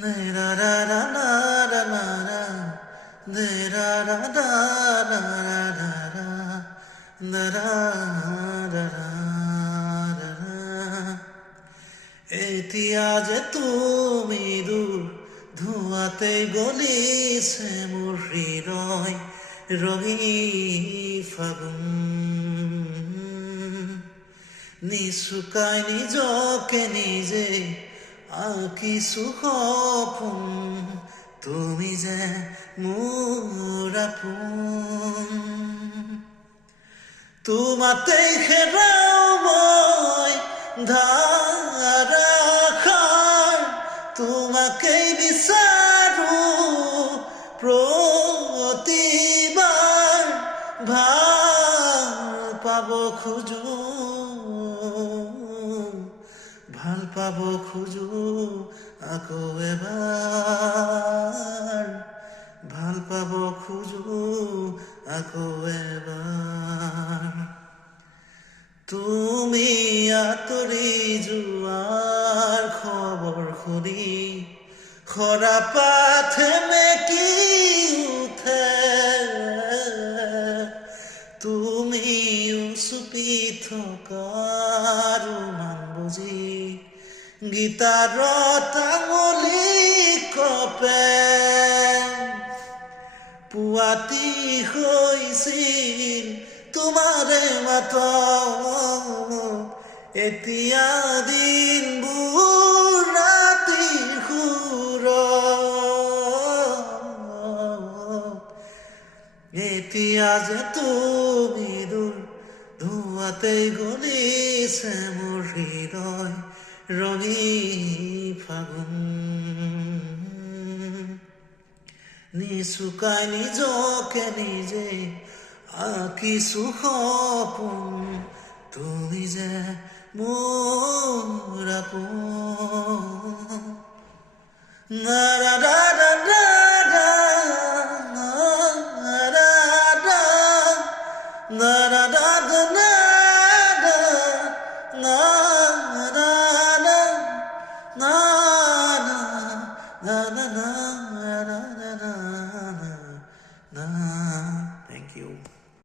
নে রা রা রা না রা না রা, নে রা রা রা রা রা রা রা, না রা রা রা রা রা। এতিয়া যে তুমি দূর, ধোঁয়াতে গলিছে মোৰ হৃদয় ৰঙী ফাগুন। নিচুকাই নিজকে নিজে আঁকিছো সপোন, তুমি যে মোৰ আপোন। তোমাতেই হেৰাও মই ধাৰাসাৰ, তোমাকেই বিচাৰো প্ৰতিবাৰ, ভাল পাব খোজো, ভাল পাব খোজো আকৌ এবাৰ, ভাল পাব খোজো আকৌ এবাৰ। তুমি আঁতৰি যোৱাৰ খবৰ শুনি সৰা পাতে মেকি উঠে, তুমিও চুপি থকাৰ মান বুজি গীটাৰত আঙুলি কপে। পুৱাতি হৈছিল তোমাৰে মাতত, এতিয়া দিনবোৰ ৰাতিৰ সুৰত। এতিয়া যে তুমি দূৰ, ধোঁৱাতেই গলিছে মোৰ হৃদয় ৰঙী ফাগুন। নিচুকাই নিজকে নিজে আঁকিছো সপোন, তুমি যে মোৰ আপোন। না ৰা ৰা ৰা ৰা